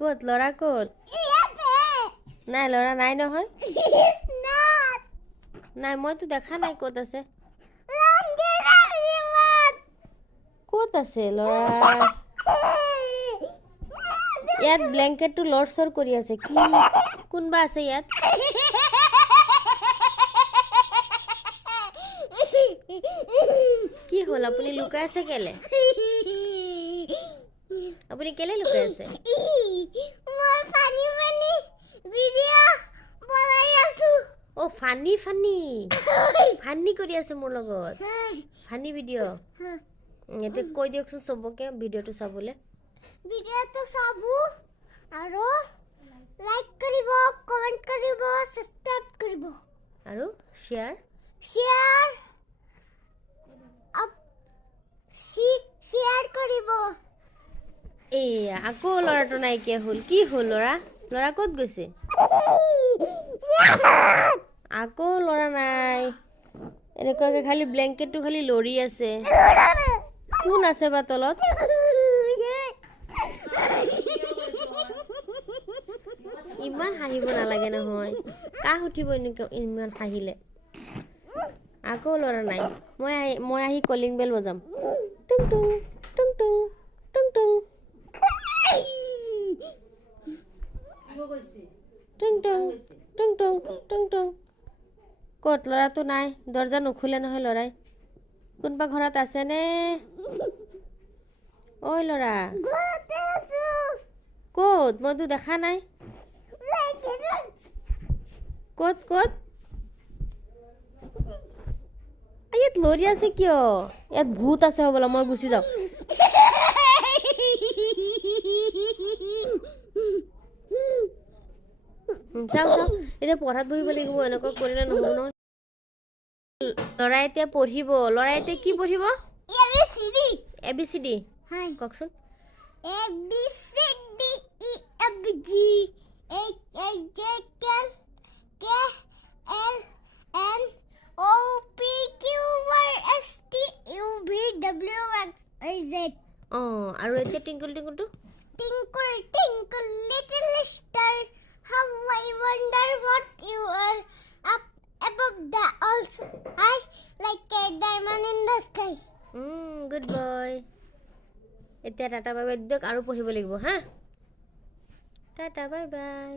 ক'ত ল'ৰা ক'ত? নাই ল'ৰা নাই নহয়। নাই মইতো দেখা নাই ক'ত আছে। ক'ত আছে ল'ৰা? ইয়াত ব্লেংকেটটো লৰচৰ কৰি আছে। কি কোনবা আছে ইয়াত? কি হ'ল আপুনি লুকাই আছে কেলে? আপুনি কেলে লুকাই আছে? অ ফানি ফানি ফানি কৰি আছে মোৰ লগত। Funny video'. এতিয়া কৈ দিয়কচোন চবকে ভিডিঅ'টো চাবলৈ। ভিডিঅ'টো চাব আৰু লাইক কৰিব, কমেন্ট কৰিব, সাবস্ক্ৰাইব কৰিব আৰু শ্বেয়াৰ কৰিব। এয়া আকৌ ল'ৰাটো নাইকিয়া হ'ল। কি হ'ল ল'ৰা? ল'ৰা ক'ত গৈছে? আকৌ ল'ৰা নাই। এনেকুৱাকে খালি ব্লেংকেটটো খালি লৰি আছে। কোন আছে বা তলত? ইমান হাঁহিব নালাগে নহয়। কাহ উঠিব এনেকুৱা ইমান হাঁহিলে। আকৌ ল'ৰা নাই। মই আহি কলিং বেল বজাম। টুং টুং টুং টুং টুং টুং টুং টুং টুং টুং টুং টুং। ক'ত ল'ৰাটো নাই? দৰ্জা নুখুলে নহয় ল'ৰাই। কোনোবা ঘৰত আছেনে? ঐ ল'ৰা ক'ত? মইতো দেখা নাই। ক'ত ক'ত? ইয়াত লৰি আছে কিয়? ইয়াত ভূত আছে হ'বলা। মই গুচি যাওঁ। চাওঁ চাওঁ এতিয়া পঢ়াত বহিব লাগিব। এনেকুৱা কৰিলে নহ'ব নহয়। ল'ৰাই এতিয়া পঢ়িব। ল'ৰাই এতিয়া কি পঢ়িব? ABCD কওকচোন। আৰু এতিয়া টিংকুল টিংকুলটো? Twinkle, twinkle, little star, how I wonder what you are up above the all high like a diamond in the sky. Good boy. এতিয়া টাটা বাই বাই দিয়ক আৰু পঢ়িব লাগিব হা। Tata bye bye.